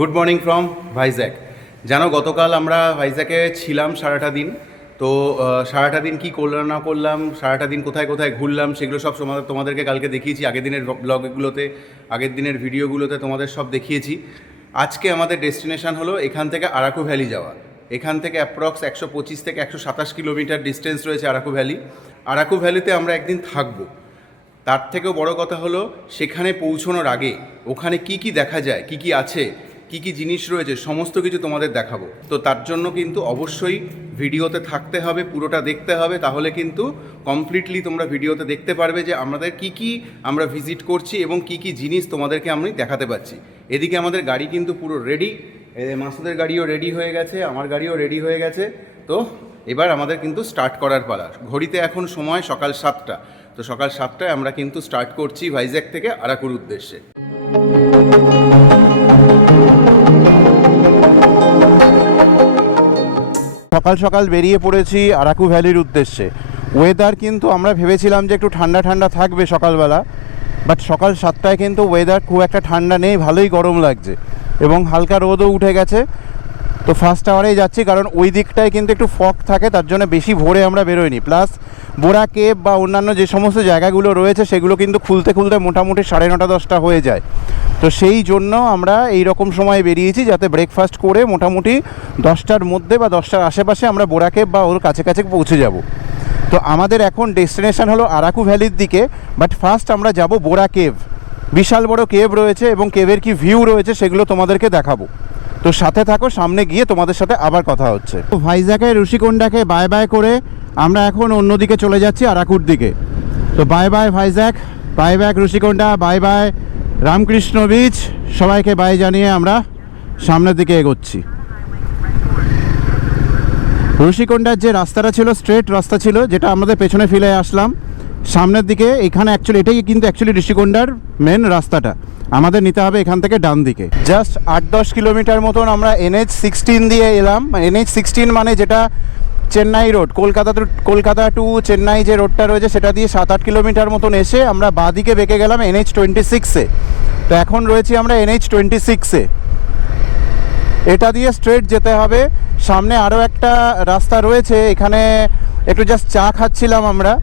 Good morning from Vizag. জানো গতকাল আমরা ভাইজ্যাকে ছিলাম সারাটা দিন। তো সারাটা দিন কী করলাম না করলাম, সারাটা দিন কোথায় কোথায় ঘুরলাম, সেগুলো সব তোমাদেরকে কালকে দেখিয়েছি। আগের দিনের ব্লগগুলোতে, আগের দিনের ভিডিওগুলোতে তোমাদের সব দেখিয়েছি। আজকে আমাদের ডেস্টিনেশন হলো এখান থেকে আরাকু ভ্যালি যাওয়া। এখান থেকে অ্যাপ্রক্স 125 থেকে 127 কিলোমিটার ডিস্টেন্স রয়েছে আরাকু ভ্যালি। আরাকু ভ্যালিতে আমরা একদিন থাকবো। তার থেকেও বড় কথা হলো সেখানে পৌঁছানোর আগে ওখানে কি কি দেখা যায়, কি কি আছে, কি কি জিনিস রয়েছে, সমস্ত কিছু তোমাদের দেখাবো। তো তার জন্য কিন্তু অবশ্যই ভিডিওতে থাকতে হবে, পুরোটা দেখতে হবে, তাহলে কিন্তু কমপ্লিটলি তোমরা ভিডিওতে দেখতে পারবে যে আমাদের কি কি আমরা ভিজিট করছি এবং কি কি জিনিস তোমাদেরকে আমি দেখাতে পারছি। এদিকে আমাদের গাড়ি কিন্তু পুরো রেডি, মাসুদের গাড়িও রেডি হয়ে গেছে, আমার গাড়িও রেডি হয়ে গেছে। তো এবার আমাদের কিন্তু স্টার্ট করার পালা। ঘড়িতে এখন সময় সকাল 7টা। তো সকাল 7টায় আমরা কিন্তু স্টার্ট করছি ভাইজ্যাক থেকে আরাকুর উদ্দেশ্যে। সকাল সকাল বেরিয়ে পড়েছি আরাকু ভ্যালির উদ্দেশ্যে। ওয়েদার কিন্তু আমরা ভেবেছিলাম যে একটু ঠান্ডা ঠান্ডা থাকবে সকালবেলা, বাট সকাল 7টায় কিন্তু ওয়েদার খুব একটা ঠান্ডা নেই, ভালোই গরম লাগছে এবং হালকা রোদও উঠে গেছে। তো ফার্স্ট আওয়ারেই যাচ্ছি, কারণ ওই দিকটায় কিন্তু একটু ফগ থাকে, তার জন্য বেশি ভোরে আমরা বেরোইনি। প্লাস বোরা কেভ বা অন্যান্য যে সমস্ত জায়গাগুলো রয়েছে সেগুলো কিন্তু খুলতে খুলতে মোটামুটি 9:30 10টা হয়ে যায়। তো সেই জন্য আমরা এই রকম সময় বেরিয়েছি যাতে ব্রেকফাস্ট করে মোটামুটি 10টার মধ্যে বা 10টার আশেপাশে আমরা বোরা কেভ বা ওর কাছে কাছে পৌঁছে যাব। তো আমাদের এখন ডেস্টিনেশন হলো আরাকু ভ্যালির দিকে, বাট ফার্স্ট আমরা যাব বোরা কেভ। বিশাল বড় কেভ রয়েছে এবং কেভের কি ভিউ রয়েছে সেগুলো তোমাদেরকে দেখাবো। তো সাথে থাকো, সামনে গিয়ে তোমাদের সাথে আবার কথা হচ্ছে। তো ভাইজ্যাকে ঋষিকোন্ডাকে বাই বাই করে আমরা এখন অন্যদিকে চলে যাচ্ছি আরাকুর দিকে। তো bye bye Vizag, bye bye Rishikonda, bye bye Ramakrishna beach, সবাইকে বাই জানিয়ে আমরা সামনের দিকে এগোচ্ছি। ঋষিকোন্ডার যে রাস্তাটা ছিল স্ট্রেট রাস্তা ছিল, যেটা আমাদের পেছনে ফেলে আসলাম সামনের দিকে, এখানে অ্যাকচুয়ালি এটাই কিন্তু ঋষিকোন্ডার মেন রাস্তাটা। আমাদের নিতে হবে এখান থেকে ডান দিকে। জাস্ট 8-10 কিলোমিটার মতন আমরা NH16 দিয়ে এলাম। NH16 মানে যেটা চেন্নাই রোড, কলকাতা টু চেন্নাই যে রোডটা রয়েছে সেটা দিয়ে 7-8 কিলোমিটার মতন এসে আমরা বাঁ দিকে বেঁকে গেলাম NH26-এ। তো এখন রয়েছি আমরা NH26-এ। এটা দিয়ে স্ট্রেট যেতে হবে। সামনে আরও একটা রাস্তা রয়েছে, এখানে একটু জাস্ট চা খাচ্ছিলাম আমরা।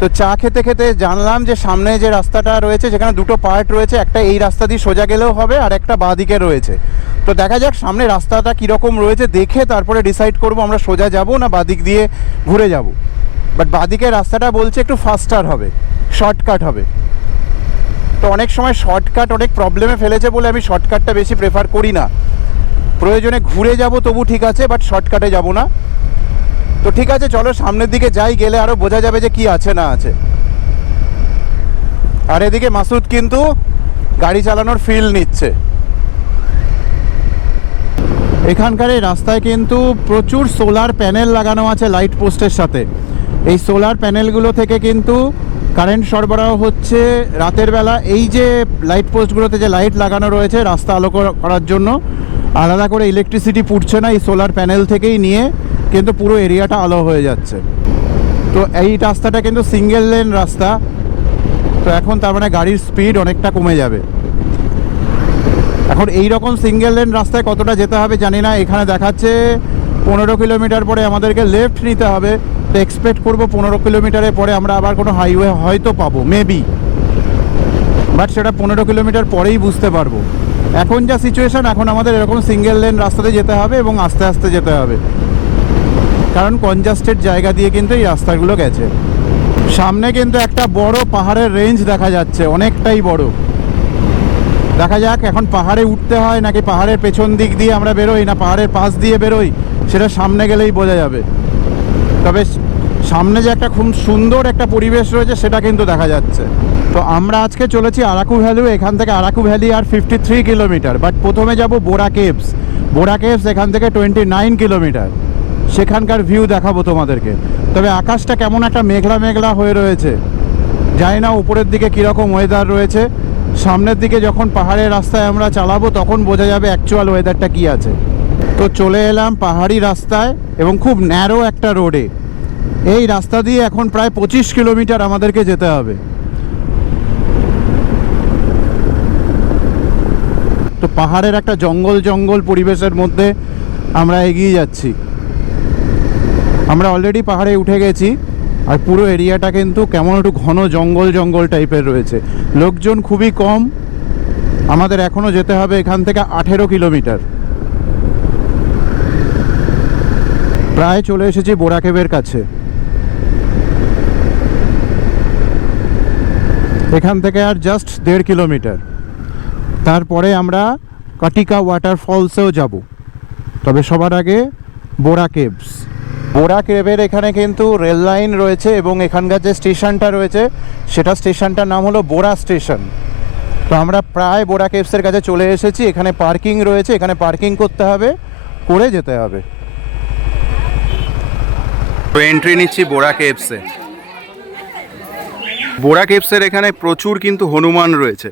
তো চা খেতে খেতে জানলাম যে সামনে যে রাস্তাটা রয়েছে সেখানে দুটো পার্ট রয়েছে, একটা এই রাস্তা দিয়ে সোজা গেলেও হবে আর একটা বাঁ দিকে রয়েছে। তো দেখা যাক সামনে রাস্তাটা কীরকম রয়েছে, দেখে তারপরে ডিসাইড করব আমরা সোজা যাব না বাঁ দিক দিয়ে ঘুরে যাব। বাট বাঁ দিকের রাস্তাটা বলছে একটু ফাস্টার হবে, শর্টকাট হবে। তো অনেক সময় শর্টকাট অনেক প্রবলেমে ফেলেছে বলে আমি শর্টকাটটা বেশি প্রেফার করি না। প্রয়োজনে ঘুরে যাব তবু ঠিক আছে, বাট শর্টকাটে যাব না। তো ঠিক আছে, চলো সামনের দিকে যাই, গেলে আরও বোঝা যাবে যে কি আছে না আছে। আর এদিকে মাসুদ কিন্তু গাড়ি চালানোর ফিল নিচ্ছে। এখানকার এই রাস্তায় কিন্তু প্রচুর সোলার প্যানেল লাগানো আছে লাইট পোস্টের সাথে। এই সোলার প্যানেলগুলো থেকে কিন্তু কারেন্ট সরবরাহ হচ্ছে রাতের বেলা। এই যে লাইট পোস্টগুলোতে যে লাইট লাগানো রয়েছে রাস্তা আলো করার জন্য, আলাদা করে ইলেকট্রিসিটি পুড়ছে না, এই সোলার প্যানেল থেকেই নিয়ে কিন্তু পুরো এরিয়াটা আলো হয়ে যাচ্ছে। তো এই রাস্তাটা কিন্তু সিঙ্গেল লেন রাস্তা। তো এখন তার মানে গাড়ির স্পিড অনেকটা কমে যাবে। এখন এই রকম সিঙ্গেল লেন রাস্তায় কতটা যেতে হবে জানি না। এখানে দেখাচ্ছে 15 কিলোমিটার পরে আমাদেরকে লেফট নিতে হবে। তো এক্সপেক্ট করবো 15 কিলোমিটারের পরে আমরা আবার কোনো হাইওয়ে হয়তো পাবো, মেবি, বাট সেটা 15 কিলোমিটার পরেই বুঝতে পারবো। এখন যা সিচুয়েশান, এখন আমাদের এরকম সিঙ্গেল লেন রাস্তাতে যেতে হবে এবং আস্তে আস্তে যেতে হবে, কারণ কনজাস্টেড জায়গা দিয়ে কিন্তু এই রাস্তাগুলো গেছে। সামনে কিন্তু একটা বড় পাহাড়ের রেঞ্জ দেখা যাচ্ছে, অনেকটাই বড়। দেখা যাক এখন পাহাড়ে উঠতে হয় নাকি পাহাড়ের পেছন দিক দিয়ে আমরা বেরোই, না পাহাড়ের পাশ দিয়ে বেরোই, সেটা সামনে গেলেই বোঝা যাবে। তবে সামনে যে একটা খুব সুন্দর একটা পরিবেশ রয়েছে সেটা কিন্তু দেখা যাচ্ছে। তো আমরা আজকে চলেছি আরাকু ভ্যালি। এখান থেকে আরাকু ভ্যালি আর 53 কিলোমিটার। বাট প্রথমে যাব বোরা কেভস। বোরা কেভস এখান থেকে 29 কিলোমিটার। সেখানকার ভিউ দেখাবো তোমাদেরকে। তবে আকাশটা কেমন একটা মেঘলা মেঘলা হয়ে রয়েছে, জানি না উপরের দিকে কীরকম ওয়েদার রয়েছে, সামনের দিকে যখন পাহাড়ের রাস্তায় আমরা চালাবো তখন বোঝা যাবে অ্যাকচুয়াল ওয়েদারটা কী আছে। তো চলে এলাম পাহাড়ি রাস্তায় এবং খুব ন্যারো একটা রোডে। এই রাস্তা দিয়ে এখন প্রায় 25 কিলোমিটার আমাদেরকে যেতে হবে। তো পাহাড়ের একটা জঙ্গল জঙ্গল পরিবেশের মধ্যে আমরা এগিয়ে যাচ্ছি। আমরা অলরেডি পাহাড়ে উঠে গেছি, আর পুরো এরিয়াটা কিন্তু কেমন একটু ঘন জঙ্গল জঙ্গল টাইপের রয়েছে, লোকজন খুবই কম। আমাদের এখনও যেতে হবে এখান থেকে 18 কিলোমিটার। প্রায় চলে এসেছি বোরা কেভের কাছে। এখান থেকে আর জাস্ট 1.5 কিলোমিটার, তারপরে আমরা কাটিকা ওয়াটারফলসেও যাব। তবে সবার আগে বোরা কেভস। বোরা কেভের এখানে কিন্তু রেল লাইন রয়েছে এবং এখানকার যে স্টেশনটা রয়েছে সেটা স্টেশনটার নাম হলো বোরা স্টেশন। তো আমরা প্রায় বোরা কেভসের কাছে চলে এসেছি। এখানে পার্কিং রয়েছে, এখানে পার্কিং করতে হবে, করে যেতে হবে। তো এন্ট্রি নিচ্ছি বোরা কেভসে। বোরা কেভসের এখানে প্রচুর কিন্তু হনুমান রয়েছে।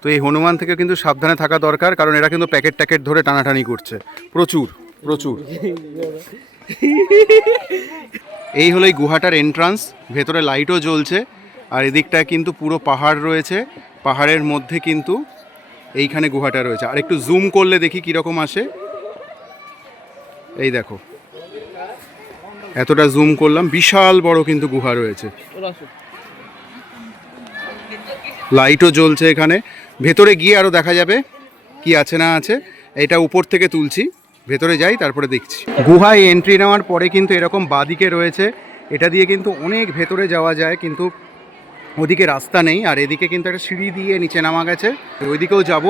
তো এই হনুমান থেকে কিন্তু সাবধানে থাকা দরকার, কারণ এরা কিন্তু প্যাকেট ট্যাকেট ধরে টানাটানি করছে প্রচুর প্রচুর। এই হলো এই গুহাটার এন্ট্রান্স, ভেতরে লাইটও জ্বলছে, আর এদিকটায় কিন্তু পুরো পাহাড় রয়েছে। পাহাড়ের মধ্যে কিন্তু এইখানে গুহাটা রয়েছে। আর একটু জুম করলে দেখি কীরকম আসে। এই দেখো, এতটা জুম করলাম, বিশাল বড় কিন্তু গুহা রয়েছে। লাইটও জ্বলছে এখানে। ভেতরে গিয়ে আরও দেখা যাবে কি আছে না আছে। এটা উপর থেকে তুলছি, ভেতরে যাই তারপরে দেখছি। গুহায় এন্ট্রি নেওয়ার পরে কিন্তু এরকম বাঁদিকে রয়েছে, এটা দিয়ে কিন্তু অনেক ভেতরে যাওয়া যায়, কিন্তু ওদিকে রাস্তা নেই। আর এদিকে কিন্তু একটা সিঁড়ি দিয়ে নিচে নামা গেছে, ওইদিকেও যাব।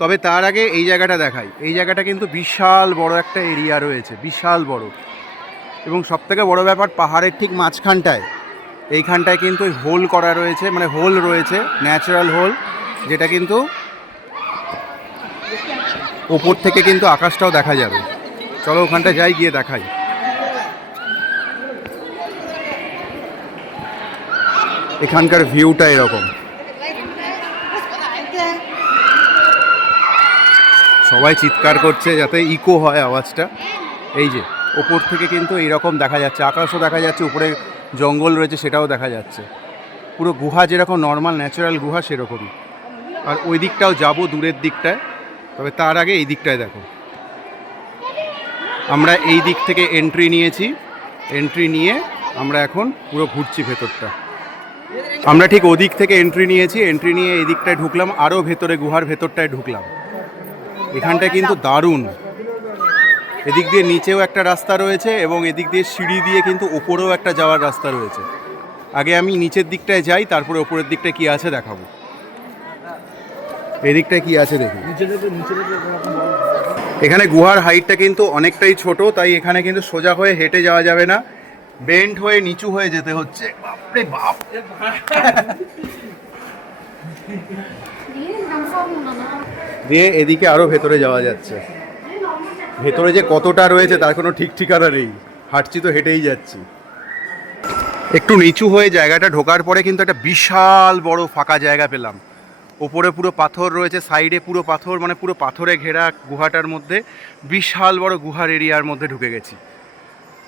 তবে তার আগে এই জায়গাটা দেখাই। এই জায়গাটা কিন্তু বিশাল বড় একটা এরিয়া রয়েছে, বিশাল বড়। এবং সবথেকে বড় ব্যাপার, পাহাড়ের ঠিক মাঝখানটায় এইখানটায় কিন্তু হোল করা রয়েছে, মানে হোল রয়েছে, ন্যাচারাল হোল, যেটা কিন্তু ওপর থেকে কিন্তু আকাশটাও দেখা যাবে। চলো ওখানটা যাই, গিয়ে দেখাই। এখানকার ভিউটা এরকম। সবাই চিৎকার করছে যাতে ইকো হয় আওয়াজটা। এই যে ওপর থেকে কিন্তু এইরকম দেখা যাচ্ছে, আকাশও দেখা যাচ্ছে, উপরে জঙ্গল রয়েছে সেটাও দেখা যাচ্ছে। পুরো গুহা যেরকম নর্মাল ন্যাচারাল গুহা সেরকমই। আর ওই দিকটাও যাবো, দূরের দিকটায়। তবে তার আগে এই দিকটায় দেখো, আমরা এই দিক থেকে এন্ট্রি নিয়েছি। এন্ট্রি নিয়ে আমরা এখন পুরো ঘুরছি ভেতরটা। আমরা ঠিক ওদিক থেকে এন্ট্রি নিয়েছি, এন্ট্রি নিয়ে এই দিকটায় ঢুকলাম, আরও ভেতরে গুহার ভেতরটায় ঢুকলাম। এখানটায় কিন্তু দারুণ। এদিক দিয়ে নিচেও একটা রাস্তা রয়েছে এবং এদিক দিয়ে সিঁড়ি দিয়ে কিন্তু ওপরেও একটা যাওয়ার রাস্তা রয়েছে। আগে আমি নিচের দিকটায় যাই, তারপরে ওপরের দিকটায় কি আছে দেখাবো। এদিকটায় কি আছে দেখি। এখানে গুহার হাইটটা কিন্তু অনেকটাই ছোট, তাই এখানে কিন্তু সোজা হয়ে হেঁটে যাওয়া যাবে না, বেন্ড হয়ে নিচু হয়ে যেতে হচ্ছে। বাপরে বাপ। দিয়ে এদিকে আরো ভেতরে যাওয়া যাচ্ছে। ভেতরে যে কতটা রয়েছে তার কোনো ঠিক ঠিকানা নেই, হাঁটছি তো হেঁটেই যাচ্ছি। একটু নিচু হয়ে জায়গাটা ঢোকার পরে কিন্তু একটা বিশাল বড় ফাঁকা জায়গা পেলাম। ওপরে পুরো পাথর রয়েছে, সাইডে পুরো পাথর, মানে পুরো পাথরে ঘেরা গুহাটার মধ্যে বিশাল বড় গুহার এরিয়ার মধ্যে ঢুকে গেছি।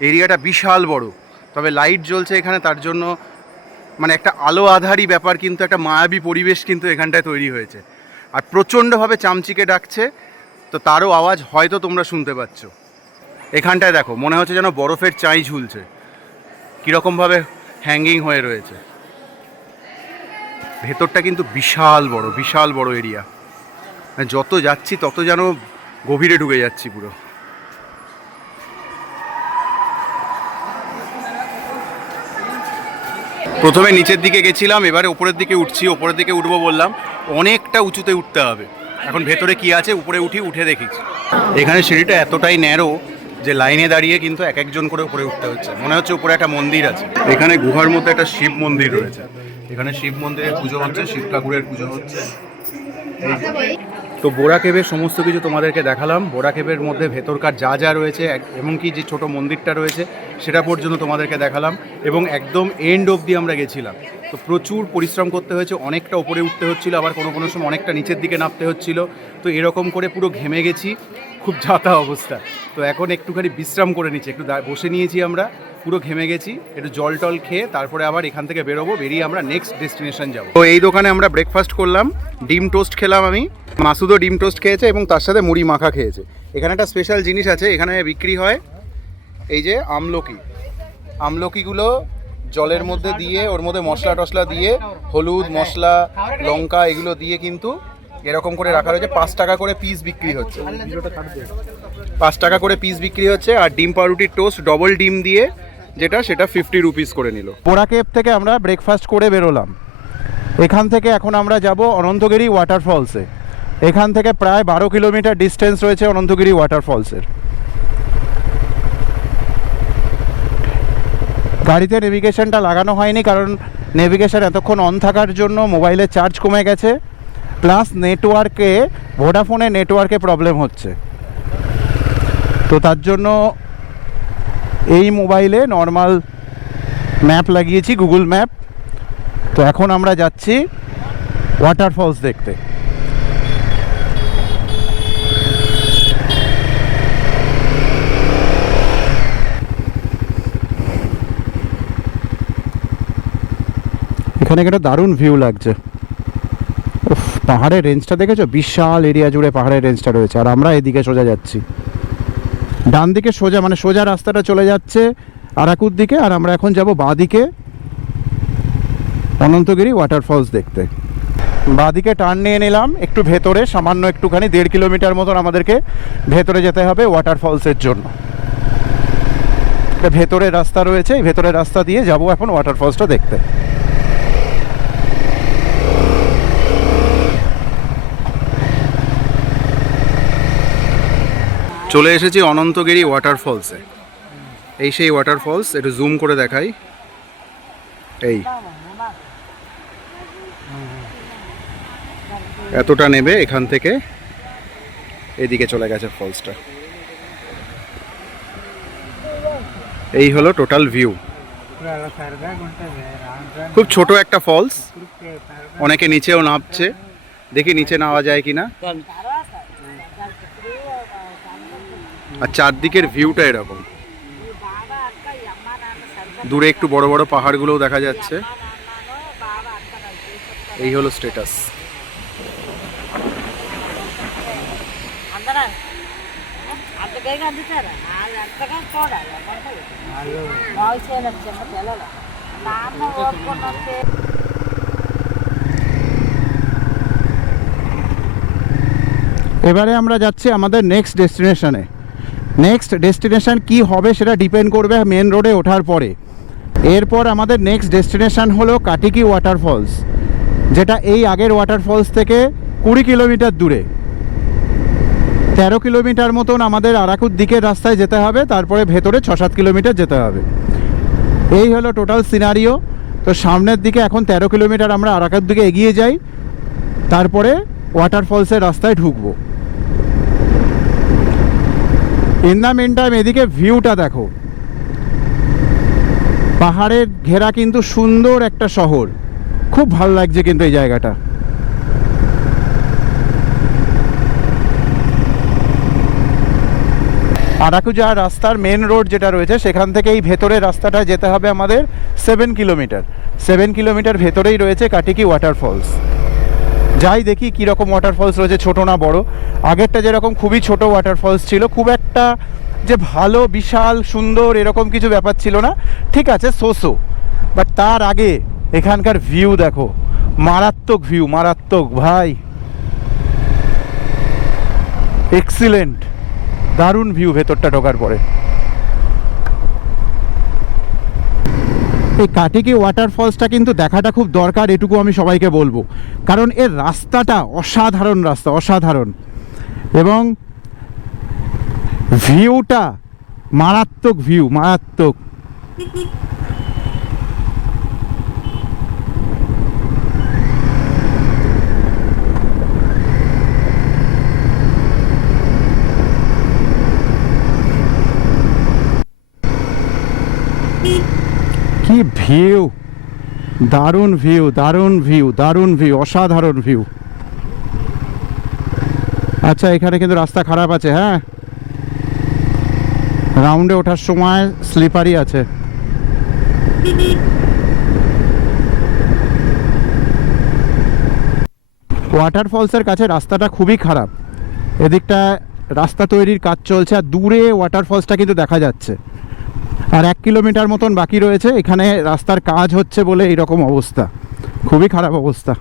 এরিয়াটা বিশাল বড়, তবে লাইট জ্বলছে এখানে, তার জন্য মানে একটা আলো আধারি ব্যাপার, কিন্তু একটা মায়াবী পরিবেশ কিন্তু এখানটায় তৈরি হয়েছে। আর প্রচণ্ডভাবে চামচিকে ডাকছে, তো তারও আওয়াজ হয়তো তোমরা শুনতে পাচ্ছ। এখানটায় দেখো, মনে হচ্ছে যেন বরফের চাই ঝুলছে, কীরকমভাবে হ্যাঙ্গিং হয়ে রয়েছে। ভেতরটা কিন্তু বিশাল বড়, বিশাল বড় এরিয়া। যত যাচ্ছি তত যেন গভীরে ঢুকে যাচ্ছি পুরো। প্রথমে নিচের দিকে গেছিলাম, এবারে উপরের দিকে উঠছি। উপরের দিকে উঠবো বললাম, অনেকটা উঁচুতে উঠতে হবে। এখন ভেতরে কি আছে উপরে উঠে দেখেছি। এখানে সিঁড়িটা এতটাই ন্যারো যে লাইনে দাঁড়িয়ে কিন্তু এক একজন করে উপরে উঠতে হচ্ছে। মনে হচ্ছে উপরে একটা মন্দির আছে। এখানে গুহার মধ্যে একটা শিব মন্দির রয়েছে। এখানে শিব মন্দিরে পুজো হচ্ছে, শিব ঠাকুরের পুজো হচ্ছে। তো বোরা কেভের সমস্ত কিছু তোমাদেরকে দেখালাম। বোরা কেভের মধ্যে ভেতরকার যা যা রয়েছে, এমনকি যে ছোট মন্দিরটা রয়েছে সেটা পর্যন্ত তোমাদেরকে দেখালাম, এবং একদম এন্ড অবধি আমরা গেছিলাম। তো প্রচুর পরিশ্রম করতে হয়েছে, অনেকটা উপরে উঠতে হচ্ছিলো, আবার কোনো কোনো সময় অনেকটা নিচের দিকে নামতে হচ্ছিলো। তো এরকম করে পুরো ঘেমে গেছি, খুব যাতা অবস্থা। তো এখন একটুখানি বিশ্রাম করে নিচ্ছি, একটু বসে নিয়েছি আমরা, পুরো ঘেমে গেছি, একটু জল টল খেয়ে তারপরে আবার এখান থেকে বেরোবো, বেরিয়ে আমরা নেক্সট ডেস্টিনেশন যাবো। তো এই দোকানে আমরা ব্রেকফাস্ট করলাম, ডিম টোস্ট খেলাম, আমি মাসুদও ডিম টোস্ট খেয়েছে এবং তার সাথে মুড়ি মাখা খেয়েছে। এখানে একটা স্পেশাল জিনিস আছে, এখানে বিক্রি হয় এই যে আমলকি। আমলকিগুলো জলের মধ্যে দিয়ে, ওর মধ্যে মশলা টশলা দিয়ে, হলুদ মশলা লঙ্কা এগুলো দিয়ে কিন্তু এরকম করে রাখা রয়েছে। 5 টাকা করে পিস বিক্রি হচ্ছে, 5 টাকা করে পিস বিক্রি হচ্ছে। আর ডিম পাউরুটির টোস্ট ডবল ডিম দিয়ে যেটা, সেটা 50 রুপিস করে নিল। বোরা কেভ থেকে আমরা ব্রেকফাস্ট করে বেরোলাম। এখান থেকে এখন আমরা যাব অনন্তগিরি ওয়াটারফলসে। এখান থেকে প্রায় 12 কিলোমিটার ডিস্টেন্স রয়েছে অনন্তগিরি ওয়াটারফলসের। গাড়িতে নেভিগেশনটা লাগানো হয়নি, কারণ নেভিগেশন এতক্ষণ অন থাকার জন্য মোবাইলের চার্জ কমে গেছে, প্লাস নেটওয়ার্কে, ভোডাফোনে নেটওয়ার্কে প্রবলেম হচ্ছে। তো তার জন্য এই মোবাইলে নর্মাল ম্যাপ লাগিয়েছি, গুগল ম্যাপ। তো এখন আমরা যাচ্ছি ওয়াটারফলস দেখতে। এখানে একটা দারুণ ভিউ লাগছে। উফ, পাহাড়ের রেঞ্জটা দেখেছো? বিশাল এরিয়া জুড়ে পাহাড়ের রেঞ্জটা রয়েছে, আর আমরা এদিকে সোজা যাচ্ছি। ডান দিকে সোজা, মানে সোজা রাস্তাটা চলে যাচ্ছে আরাকুর দিকে, আর আমরা এখন যাব বাঁ দিকে অনন্তগিরি ওয়াটারফলস দেখতে। বাঁ দিকে টার্ন নিয়ে নিলাম একটু ভেতরে, সামান্য একটুখানি 1.5 কিলোমিটার মতন আমাদেরকে ভেতরে যেতে হবে ওয়াটারফলসের জন্য। ভেতরের রাস্তা রয়েছে, এই ভেতরের রাস্তা দিয়ে যাব এখন ওয়াটারফলসটা দেখতে। চলে এসেছি অনন্তগিরি ওয়াটারফলসে। এই সেই ওয়াটারফলস, একটু জুম করে দেখাই। এই এতটা নেবে, এখান থেকে এদিকে চলে গেছে ফলসটা। এই হলো টোটাল ভিউ। খুব ছোট একটা ফলস, অনেকে নিচেও নামছে, দেখি নিচে নামা যায় কিনা। আর চারদিকের ভিউটা এরকম, দূরে একটু বড় বড় পাহাড়গুলোও দেখা যাচ্ছে। এই হলো স্ট্যাটাস। এবারে আমরা যাচ্ছি আমাদের নেক্সট ডেস্টিনেশনে। নেক্সট ডেস্টিনেশন কি হবে সেটা ডিপেন্ড করবে মেন রোডে ওঠার পরে। এরপর আমাদের নেক্সট ডেস্টিনেশন হলো কাটিকি ওয়াটারফলস, যেটা এই আগের ওয়াটারফলস থেকে 20 কিলোমিটার দূরে। 13 কিলোমিটার মতন আমাদের আরাকুর দিকের রাস্তায় যেতে হবে, তারপরে ভেতরে 6-7 কিলোমিটার যেতে হবে। এই হলো টোটাল সিনারিও। তো সামনের দিকে এখন 13 কিলোমিটার আমরা আরাকুর দিকে এগিয়ে যাই, তারপরে ওয়াটারফলসের রাস্তায় ঢুকবো। ইন দ্য মেন টাইম এদিকে ভিউটা দেখো, পাহাড়ের ঘেরা কিন্তু সুন্দর একটা শহর, খুব ভালো লাগছে কিন্তু এই জায়গাটা। আরাকুজা রাস্তার মেন রোড যেটা রয়েছে, সেখান থেকে এই ভেতরের রাস্তাটা যেতে হবে আমাদের 7 কিলোমিটার। 7 কিলোমিটার ভেতরেই রয়েছে কাটিকি ওয়াটারফলস। যাই দেখি কীরকম ওয়াটারফলস রয়েছে, ছোট না বড়। আগেরটা যেরকম খুবই ছোট ওয়াটারফলস ছিল, খুব একটা যে ভালো বিশাল সুন্দর এরকম কিছু ব্যাপার ছিল না, ঠিক আছে সোসো। বাট তার আগে এখানকার ভিউ দেখো, মারাত্মক ভিউ, মারাত্মক ভাই, এক্সিলেন্ট, দারুণ ভিউ ভেতরটা ঢোকার পরে। এই কাটিকি ওয়াটারফলসটা কিন্তু দেখাটা খুব দরকার, এটুকু আমি সবাইকে বলবো, কারণ এর রাস্তাটা অসাধারণ রাস্তা, অসাধারণ, এবং ভিউটা মারাত্মক, ভিউ মারাত্মক। ভিউ, দারুণ ভিউ, দারুণ ভিউ, দারুণ ভিউ, অসাধারণ ভিউ। আচ্ছা, এখানে কিন্তু রাস্তা খারাপ আছে, হ্যাঁ, রাউন্ডে ওঠার সময় স্লিপারই আছে। ওয়াটারফলসের কাছে রাস্তাটা খুবই খারাপ, এদিকটা রাস্তা তৈরির কাজ চলছে আর দূরে ওয়াটারফলসটা কিন্তু দেখা যাচ্ছে। আর 1 কিলোমিটার মতন বাকি রয়েছে, এখানে রাস্তার কাজ হচ্ছে বলে এইরকম অবস্থা, খুবই খারাপ অবস্থা।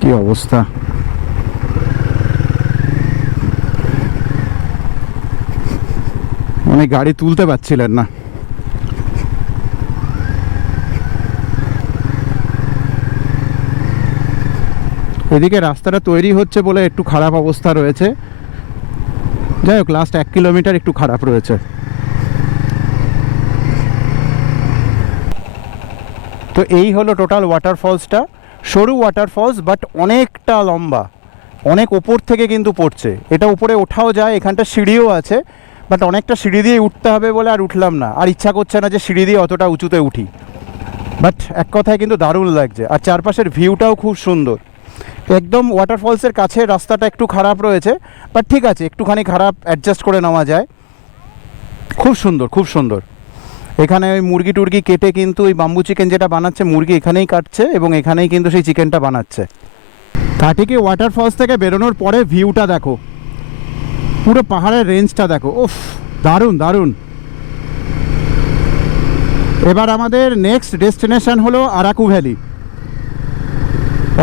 কি অবস্থা! মানে গাড়ি তুলতে পারছিলেন না। এদিকে রাস্তাটা তৈরি হচ্ছে বলে একটু খারাপ অবস্থা রয়েছে, যাই হোক লাস্ট 1 কিলোমিটার একটু খারাপ রয়েছে। তো এই হলো টোটাল ওয়াটারফলসটা, সরু ওয়াটারফলস বাট অনেকটা লম্বা, অনেক ওপর থেকে কিন্তু পড়ছে। এটা উপরে ওঠাও যায়, এখানটা সিঁড়িও আছে, বাট অনেকটা সিঁড়ি দিয়ে উঠতে হবে বলে আর উঠলাম না, আর ইচ্ছা করছে না যে সিঁড়ি দিয়ে অতটা উঁচুতে উঠি। বাট এক কথায় কিন্তু দারুণ লাগছে, আর চারপাশের ভিউটাও খুব সুন্দর। একদম ওয়াটারফলসের কাছে রাস্তাটা একটু খারাপ রয়েছে, বাট ঠিক আছে, একটুখানি খারাপ অ্যাডজাস্ট করে নেওয়া যায়। খুব সুন্দর, খুব সুন্দর। এখানে ওই মুরগি টুরগি কেটে কিন্তু ওই বাম্বু চিকেন যেটা বানাচ্ছে, মুরগি এখানেই কাটছে এবং এখানেই কিন্তু সেই চিকেনটা বানাচ্ছে। কাটিকে ওয়াটারফলস থেকে বেরোনোর পরে ভিউটা দেখো, পুরো পাহাড়ের রেঞ্জটা দেখো, উফ দারুণ দারুণ। এবার আমাদের নেক্সট ডেস্টিনেশন হলো আরাকু ভ্যালি।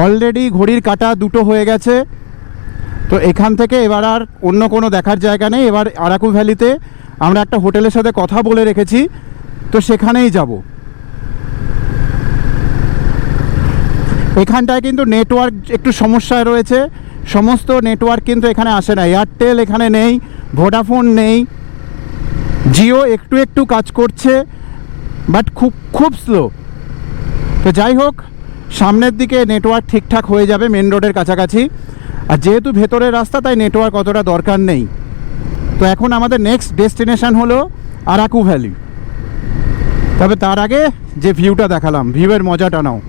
অলরেডি ঘড়ির কাঁটা 2টো হয়ে গেছে, তো এখান থেকে এবার আর অন্য কোনো দেখার জায়গা নেই। এবার আরাকু ভ্যালিতে আমরা একটা হোটেলের সাথে কথা বলে রেখেছি, তো সেখানেই যাব। এখানটায় কিন্তু নেটওয়ার্ক একটু সমস্যায় রয়েছে, সমস্ত নেটওয়ার্ক কিন্তু এখানে আসে না। এয়ারটেল এখানে নেই, ভোডাফোন নেই, জিও একটু একটু কাজ করছে, বাট খুব খুব স্লো। তো যাই হোক, সামনের দিকে নেটওয়ার্ক ঠিকঠাক হয়ে যাবে মেন রোডের কাছাকাছি। আর যেহেতু ভেতরের রাস্তা, তাই নেটওয়ার্ক অতটা দরকার নেই। তো এখন আমাদের নেক্সট ডেস্টিনেশন হলো আরাকু ভ্যালি। তবে তার আগে যে ভিউটা দেখালাম, ভিউয়ের মজাটা নাও।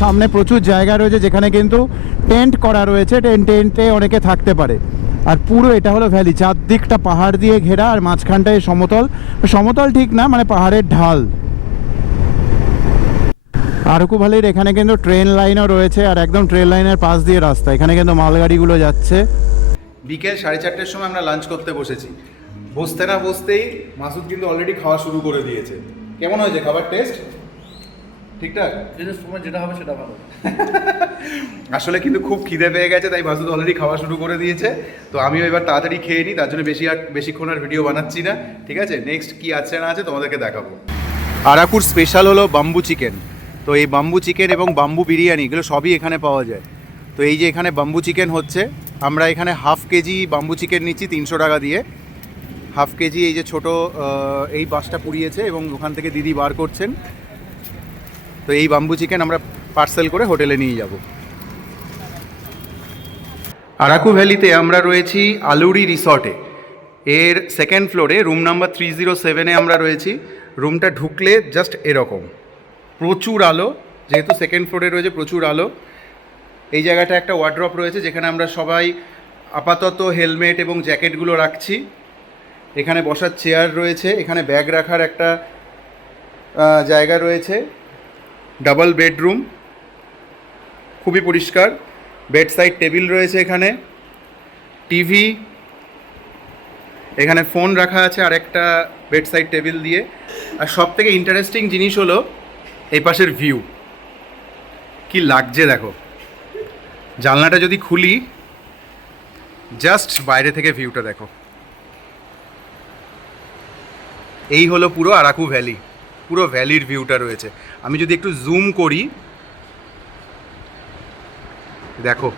সামনে প্রচুর জায়গা রয়েছে যেখানে কিন্তু টেন্ট করা রয়েছে, টেন্টে অনেকে থাকতে পারে। আর পুরো এটা হলো ভ্যালি, চারদিকটা পাহাড় দিয়ে ঘেরা, আর মাঝখানটায় সমতল, সমতল ঠিক না, মানে পাহাড়ের ঢাল। আরাকু ভ্যালির এখানে কিন্তু ট্রেন লাইনও রয়েছে, আর একদম ট্রেন লাইনের পাশ দিয়ে রাস্তা, এখানে কিন্তু মালগাড়িগুলো যাচ্ছে। বিকেল 4:30টার সময় আমরা লাঞ্চ করতে বসেছি। বসতে না বসতেই মাসুদ কিন্তু অলরেডি খাওয়া শুরু করে দিয়েছে। কেমন হয়েছে খাবার টেস্ট? ঠিকঠাক? সময় যেটা হবে সেটা ভালো। আসলে কিন্তু খুব খিদে পেয়ে গেছে, তাই মাসুদ অলরেডি খাওয়া শুরু করে দিয়েছে। তো আমিও এবার তাড়াতাড়ি খেয়ে নিই, তার জন্য বেশিক্ষণ আর ভিডিও বানাচ্ছি না। ঠিক আছে, নেক্সট কি আছে না আছে তোমাদেরকে দেখাবো। আরাকুর স্পেশাল হলো বাম্বু চিকেন। তো এই বাম্বু চিকেন এবং বাম্বু বিরিয়ানি এগুলো সবই এখানে পাওয়া যায়। তো এই যে এখানে বাম্বু চিকেন হচ্ছে, আমরা এখানে 1/2 কেজি বাম্বু চিকেন নিচ্ছি 300 টাকা দিয়ে। হাফ কেজি এই যে ছোট এই বাঁশটা পুড়িয়েছে এবং ওখান থেকে দিদি বার করছেন। তো এই বাম্বু চিকেন আমরা পার্সেল করে হোটেলে নিয়ে যাব। আরাকু ভ্যালিতে আমরা রয়েছি আলুরি রিসর্টে। এর সেকেন্ড ফ্লোরে রুম নাম্বার 307-এ আমরা রয়েছি। রুমটা ঢুকলে জাস্ট এরকম প্রচুর আলো, যেহেতু সেকেন্ড ফ্লোরে রয়েছে প্রচুর আলো। এই জায়গাটা একটা ওয়ার্ড্রপ রয়েছে যেখানে আমরা সবাই আপাতত হেলমেট এবং জ্যাকেটগুলো রাখছি। এখানে বসার চেয়ার রয়েছে, এখানে ব্যাগ রাখার একটা জায়গা রয়েছে। ডাবল বেডরুম, খুবই পরিষ্কার। বেড সাইড টেবিল রয়েছে এখানে, টিভি, এখানে ফোন রাখা আছে আর একটা বেড সাইড টেবিল দিয়ে। আর সব থেকে ইন্টারেস্টিং জিনিস হলো এই পাশের ভিউ কি লাগছে দেখো। জানলাটা যদি খুলি, জাস্ট বাইরে থেকে ভিউটা দেখো। এই হলো পুরো আরাকু ভ্যালি, পুরো ভ্যালির ভিউটা রয়েছে। আমি যদি একটু জুম করি, দেখো